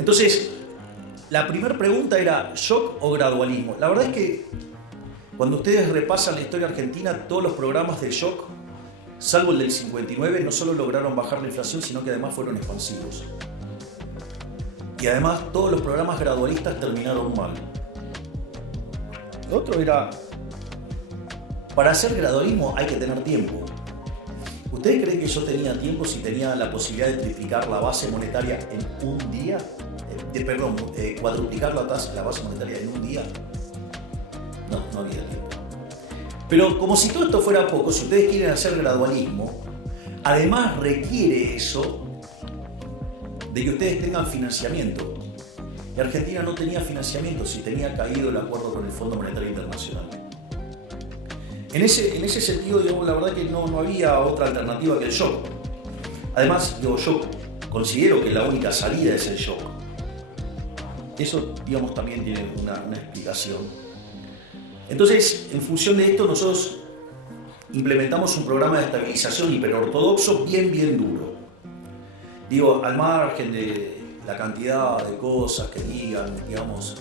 Entonces, la primera pregunta era ¿shock o gradualismo? La verdad es que cuando ustedes repasan la historia argentina, todos los programas de shock, salvo el del 59, no solo lograron bajar la inflación, sino que además fueron expansivos. Y además todos los programas gradualistas terminaron mal. Lo otro era, para hacer gradualismo hay que tener tiempo. ¿Ustedes creen que yo tenía tiempo si tenía la posibilidad de triplicar la base monetaria en un día? Cuadruplicar la base monetaria en un día. No había tiempo. Pero como si todo esto fuera poco, si ustedes quieren hacer gradualismo, además requiere eso de que ustedes tengan financiamiento. Y Argentina no tenía financiamiento si tenía caído el acuerdo con el Fondo Monetario Internacional. En ese sentido, digamos, la verdad que no había otra alternativa que el shock. Además, yo considero que la única salida es el shock. Eso, digamos, también tiene una explicación. Entonces, en función de esto, nosotros implementamos un programa de estabilización hiperortodoxo bien duro. Digo, al margen de la cantidad de cosas que digan, digamos,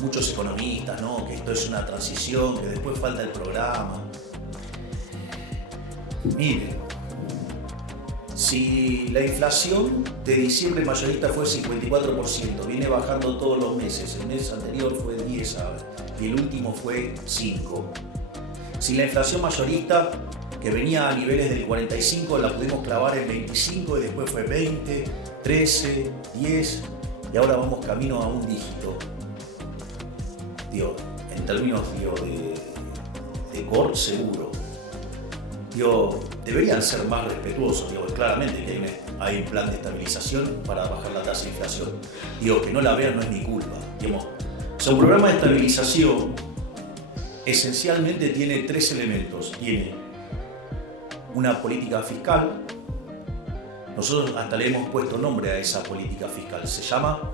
muchos economistas, ¿no? Que esto es una transición, que después falta el programa. Miren, si la inflación de diciembre mayorista fue 54%, viene bajando todos los meses, el mes anterior fue 10 y el último fue 5. Si la inflación mayorista, que venía a niveles del 45, la pudimos clavar en 25 y después fue 20, 13, 10 y ahora vamos camino a un dígito. En términos de core seguro. Deberían ser más respetuosos. Claramente que hay un plan de estabilización para bajar la tasa de inflación. Que no la vean no es mi culpa. Un programa de estabilización esencialmente tiene 3 elementos. Tiene una política fiscal. Nosotros hasta le hemos puesto nombre a esa política fiscal. Se llama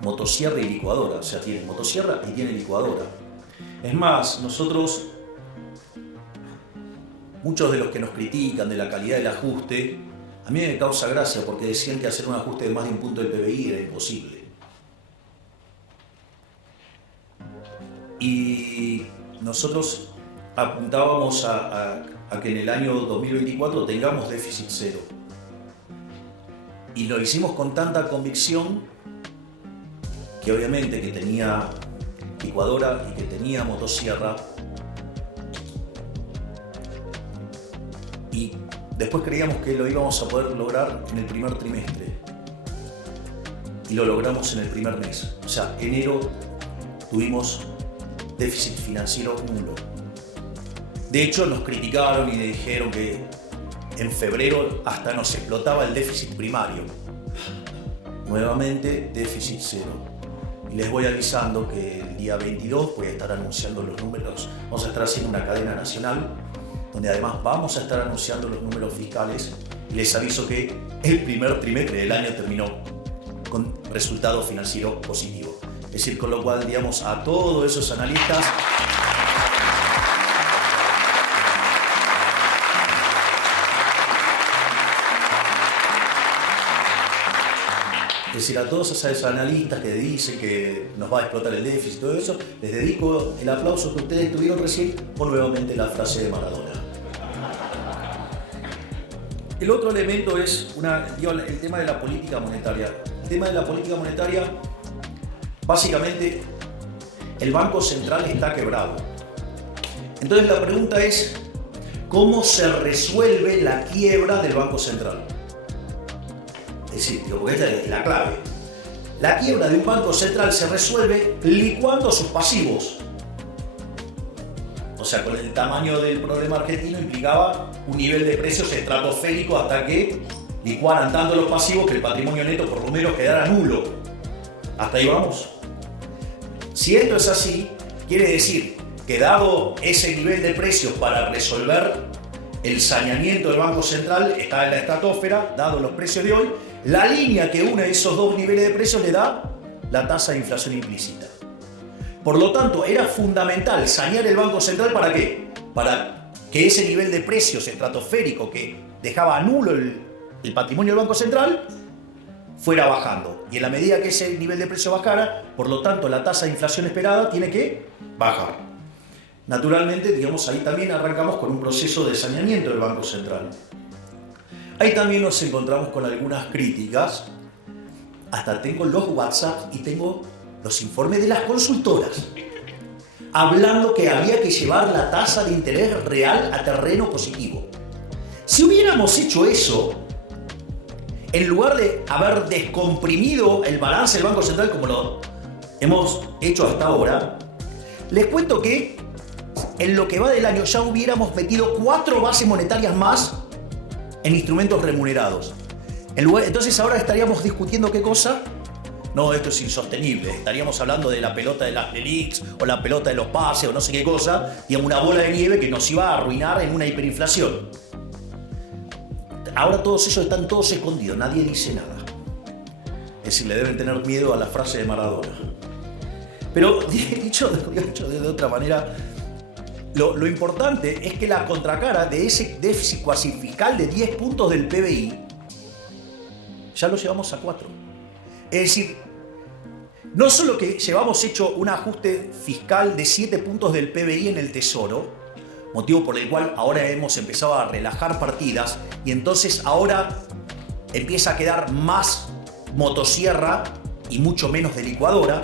motosierra y licuadora. O sea, tiene motosierra y tiene licuadora. Es más, muchos de los que nos critican de la calidad del ajuste, a mí me causa gracia porque decían que hacer un ajuste de más de un punto del PBI era imposible. Y nosotros apuntábamos a que en el año 2024 tengamos déficit cero. Y lo hicimos con tanta convicción que obviamente que tenía licuadora y que tenía motosierra. Y después creíamos que lo íbamos a poder lograr en el primer trimestre. Y lo logramos en el primer mes. O sea, enero tuvimos déficit financiero nulo. De hecho, nos criticaron y dijeron que en febrero hasta nos explotaba el déficit primario. Nuevamente, déficit cero. Y les voy avisando que el día 22 voy a estar anunciando los números. Vamos a estar haciendo una cadena nacional donde además vamos a estar anunciando los números fiscales. Y les aviso que el primer trimestre del año terminó con resultado financiero positivo. Es decir, con lo cual, digamos, a todos esos analistas a todos esos analistas que dicen que nos va a explotar el déficit y todo eso, les dedico el aplauso que ustedes tuvieron recién con nuevamente la frase de Maradona. El otro elemento es el tema de la política monetaria. El tema de la política monetaria, básicamente, el Banco Central está quebrado. Entonces la pregunta es, ¿cómo se resuelve la quiebra del Banco Central? Es decir, porque esta es la clave. La quiebra de un banco central se resuelve licuando sus pasivos. O sea, con el tamaño del problema argentino implicaba un nivel de precios estratosférico hasta que licuaran tanto los pasivos que el patrimonio neto por lo menos quedara nulo. Hasta ahí vamos. Si esto es así, quiere decir que dado ese nivel de precios para resolver el saneamiento del Banco Central está en la estratosfera, dado los precios de hoy, la línea que une esos dos niveles de precios le da la tasa de inflación implícita. Por lo tanto, era fundamental sanear el Banco Central ¿para qué? Para que ese nivel de precios estratosférico que dejaba nulo el patrimonio del Banco Central fuera bajando. Y en la medida que ese nivel de precio bajara, por lo tanto la tasa de inflación esperada tiene que bajar. Naturalmente, digamos, ahí también arrancamos con un proceso de saneamiento del Banco Central. Ahí también nos encontramos con algunas críticas. Hasta tengo los WhatsApp y tengo los informes de las consultoras hablando que había que llevar la tasa de interés real a terreno positivo. Si hubiéramos hecho eso, en lugar de haber descomprimido el balance del Banco Central como lo hemos hecho hasta ahora, les cuento que en lo que va del año ya hubiéramos metido 4 bases monetarias más en instrumentos remunerados. Entonces ahora estaríamos discutiendo qué cosa. No, esto es insostenible. Estaríamos hablando de la pelota de las LELIQs o la pelota de los pases o no sé qué cosa, y en una bola de nieve que nos iba a arruinar en una hiperinflación. Ahora todos ellos están todos escondidos, nadie dice nada. Es decir, le deben tener miedo a la frase de Maradona. Pero dicho de otra manera, lo importante es que la contracara de ese déficit cuasi fiscal de 10 puntos del PBI ya lo llevamos a 4. Es decir, no solo que llevamos hecho un ajuste fiscal de 7 puntos del PBI en el Tesoro, motivo por el cual ahora hemos empezado a relajar partidas y entonces ahora empieza a quedar más motosierra y mucho menos de licuadora.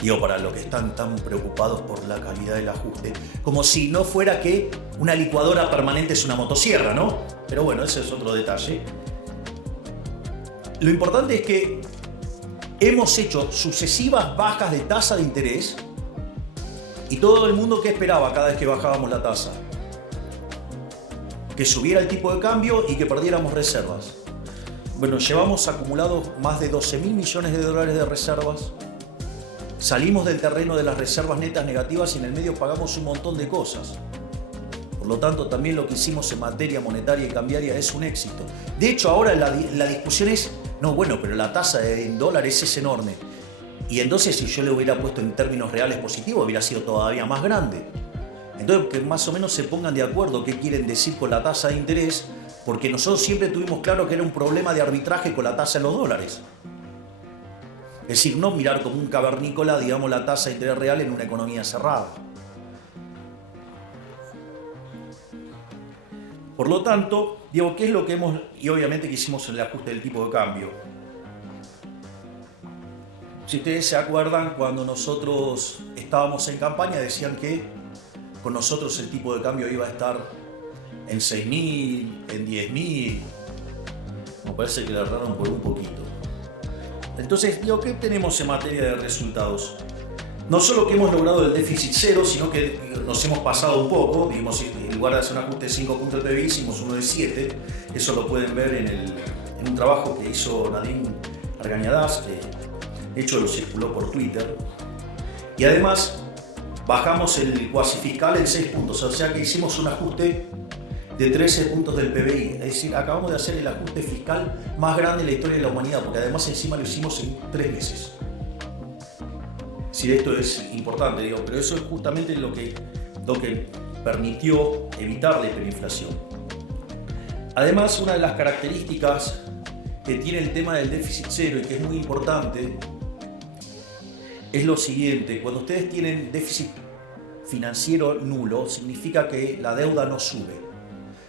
Digo, para los que están tan preocupados por la calidad del ajuste, como si no fuera que una licuadora permanente es una motosierra, ¿no? Pero bueno, ese es otro detalle. Lo importante es que hemos hecho sucesivas bajas de tasa de interés y todo el mundo ¿qué esperaba cada vez que bajábamos la tasa? Que subiera el tipo de cambio y que perdiéramos reservas. Bueno, llevamos acumulados más de 12.000 millones de dólares de reservas. Salimos del terreno de las reservas netas negativas y en el medio pagamos un montón de cosas. Por lo tanto, también lo que hicimos en materia monetaria y cambiaria es un éxito. De hecho, ahora la discusión es, no, bueno, pero la tasa en dólares es enorme. Y entonces, si yo le hubiera puesto en términos reales positivos, hubiera sido todavía más grande. Entonces, que más o menos se pongan de acuerdo qué quieren decir con la tasa de interés, porque nosotros siempre tuvimos claro que era un problema de arbitraje con la tasa en los dólares. Es decir, no mirar como un cavernícola, digamos, la tasa de interés real en una economía cerrada. Por lo tanto, digo, ¿qué es lo que hemos, y obviamente que hicimos el ajuste del tipo de cambio? Si ustedes se acuerdan, cuando nosotros estábamos en campaña decían que con nosotros el tipo de cambio iba a estar en 6.000, en 10.000. Me parece que le erraron por un poquito. Entonces, digo, ¿qué tenemos en materia de resultados? No solo que hemos logrado el déficit cero, sino que nos hemos pasado un poco. Digamos, en lugar de hacer un ajuste de 5 puntos del PBI, hicimos uno de 7. Eso lo pueden ver en un trabajo que hizo Nadine Argañadás, que de hecho lo circuló por Twitter. Y además, bajamos el cuasi fiscal en 6 puntos, o sea que hicimos un ajuste de 13 puntos del PBI. Es decir, acabamos de hacer el ajuste fiscal más grande en la historia de la humanidad, porque además encima lo hicimos en 3 meses. Si esto es importante, digo, pero eso es justamente lo que permitió evitar la hiperinflación. Además, una de las características que tiene el tema del déficit cero y que es muy importante es lo siguiente: cuando ustedes tienen déficit financiero nulo, significa que la deuda no sube.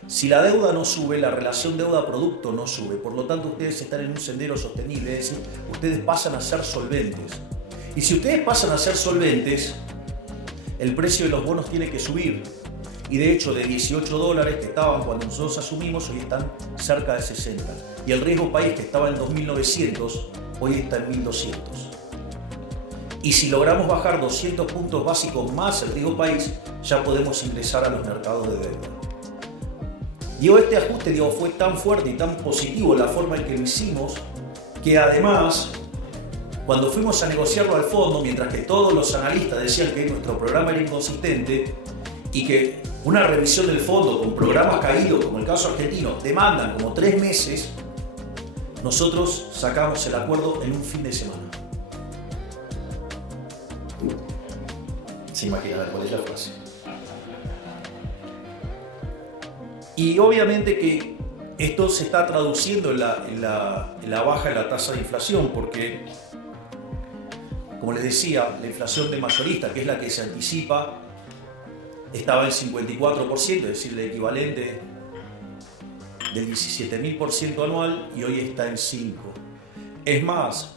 Si la deuda no sube, la relación deuda-producto no sube. Por lo tanto, ustedes están en un sendero sostenible, es decir, ustedes pasan a ser solventes. Y si ustedes pasan a ser solventes, el precio de los bonos tiene que subir. Y de hecho, de $18 que estaban cuando nosotros asumimos, hoy están cerca de 60. Y el riesgo país, que estaba en 2.900, hoy está en 1.200. Y si logramos bajar 200 puntos básicos más el riesgo país, ya podemos ingresar a los mercados de deuda. Este ajuste fue tan fuerte y tan positivo la forma en que lo hicimos, que además, cuando fuimos a negociarlo al fondo, mientras que todos los analistas decían que nuestro programa era inconsistente y que una revisión del fondo con programas caídos, como el caso argentino, demandan como 3 meses, nosotros sacamos el acuerdo en un fin de semana. Se imaginan cuál es la frase. Y obviamente que Esto se está traduciendo en la baja de la tasa de inflación, porque, como les decía, la inflación de mayorista, que es la que se anticipa, estaba en 54%, es decir, el equivalente del 17.000% anual, y hoy está en 5%. Es más,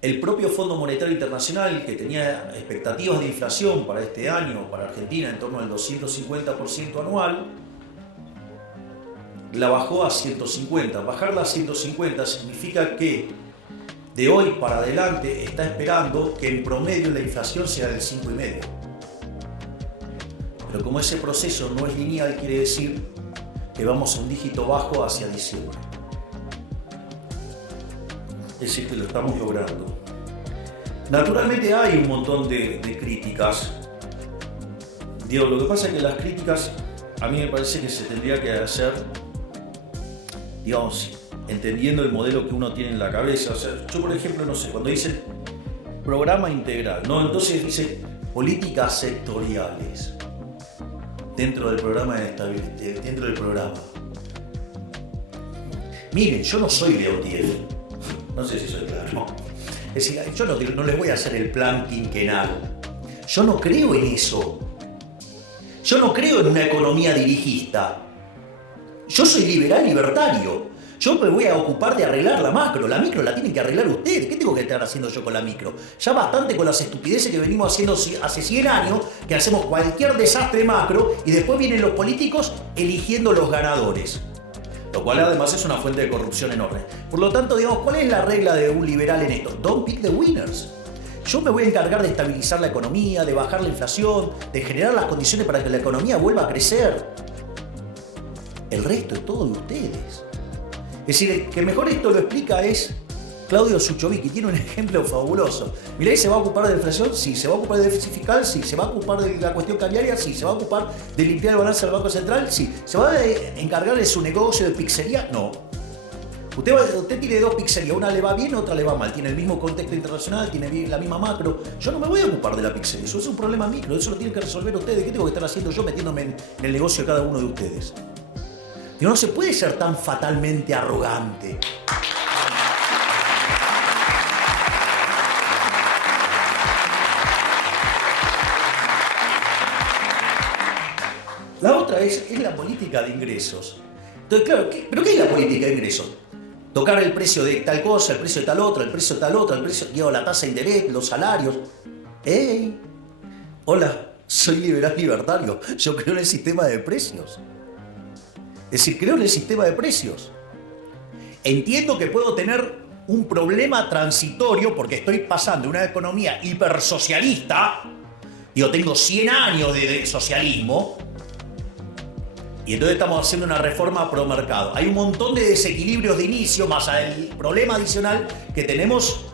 el propio Fondo Monetario Internacional, que tenía expectativas de inflación para este año, para Argentina, en torno al 250% anual, la bajó a 150. Bajarla a 150 significa que de hoy para adelante está esperando que en promedio la inflación sea del 5,5. Pero como ese proceso no es lineal, quiere decir que vamos a un dígito bajo hacia diciembre. Es decir, que lo estamos logrando. Naturalmente hay un montón de críticas. Digo, lo que pasa es que las críticas a mí me parece que se tendría que hacer, digamos, entendiendo el modelo que uno tiene en la cabeza. O sea, yo, por ejemplo, no sé, cuando dicen programa integral, ¿no? Entonces dice políticas sectoriales dentro del programa de estabilidad, dentro del programa. Miren, yo no soy Leontiev, no sé si soy claro. Es decir, yo no les voy a hacer el plan quinquenal. Yo no creo en eso. Yo no creo en una economía dirigista. Yo soy liberal libertario. Yo me voy a ocupar de arreglar la macro. La micro la tienen que arreglar ustedes. ¿Qué tengo que estar haciendo yo con la micro? Ya bastante con las estupideces que venimos haciendo hace 100 años, que hacemos cualquier desastre macro y después vienen los políticos eligiendo los ganadores. Lo cual además es una fuente de corrupción enorme. Por lo tanto, digamos, ¿cuál es la regla de un liberal en esto? Don't pick the winners. Yo me voy a encargar de estabilizar la economía, de bajar la inflación, de generar las condiciones para que la economía vuelva a crecer. El resto es todo de ustedes. Es decir, el que mejor esto lo explica es Claudio Suchovicki. Tiene un ejemplo fabuloso. Milei se va a ocupar de la inflación, sí. Se va a ocupar del déficit fiscal, sí. Se va a ocupar de la cuestión cambiaria, sí. Se va a ocupar de limpiar el balance del Banco Central, sí. ¿Se va a encargar de su negocio de pizzería? No. Usted tiene dos pizzerías, una le va bien, otra le va mal. Tiene el mismo contexto internacional, tiene la misma macro. Yo no me voy a ocupar de la pizzería, eso es un problema micro, eso lo tienen que resolver ustedes. ¿Qué tengo que estar haciendo yo metiéndome en el negocio de cada uno de ustedes? Digo, no se puede ser tan fatalmente arrogante. La otra es la política de ingresos. Entonces, claro, ¿pero qué es la política de ingresos? Tocar el precio de tal cosa, el precio de tal otra, el precio de tal otra, el precio, digo, la tasa de interés, los salarios. ¡Ey! Hola, soy liberal libertario. Yo creo en el sistema de precios. Es decir, creo en el sistema de precios. Entiendo que puedo tener un problema transitorio porque estoy pasando de una economía hipersocialista. Digo, tengo 100 años de socialismo. Y entonces estamos haciendo una reforma pro mercado. Hay un montón de desequilibrios de inicio, más el problema adicional que tenemos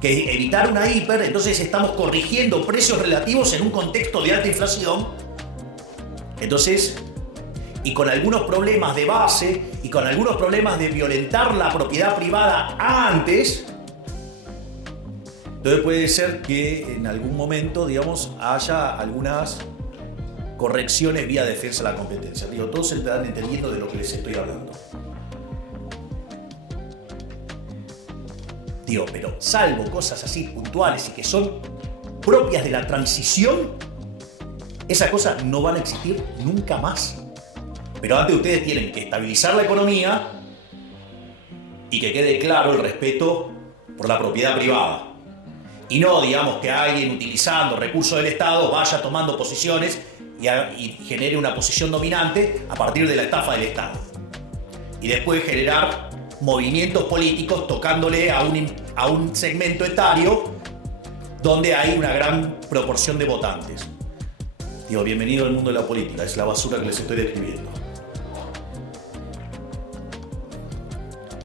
que evitar una hiper. Entonces estamos corrigiendo precios relativos en un contexto de alta inflación. Entonces, y con algunos problemas de base y con algunos problemas de violentar la propiedad privada antes, entonces puede ser que en algún momento, digamos, haya algunas correcciones vía defensa de la competencia. Digo, todos se están entendiendo de lo que les estoy hablando. Digo, pero salvo cosas así puntuales y que son propias de la transición, esas cosas no van a existir nunca más. Pero antes ustedes tienen que estabilizar la economía y que quede claro el respeto por la propiedad privada. Y no, digamos, que alguien utilizando recursos del Estado vaya tomando posiciones y genere una posición dominante a partir de la estafa del Estado. Y después generar movimientos políticos tocándole a un segmento etario donde hay una gran proporción de votantes. Digo, bienvenido al mundo de la política, es la basura que les estoy describiendo.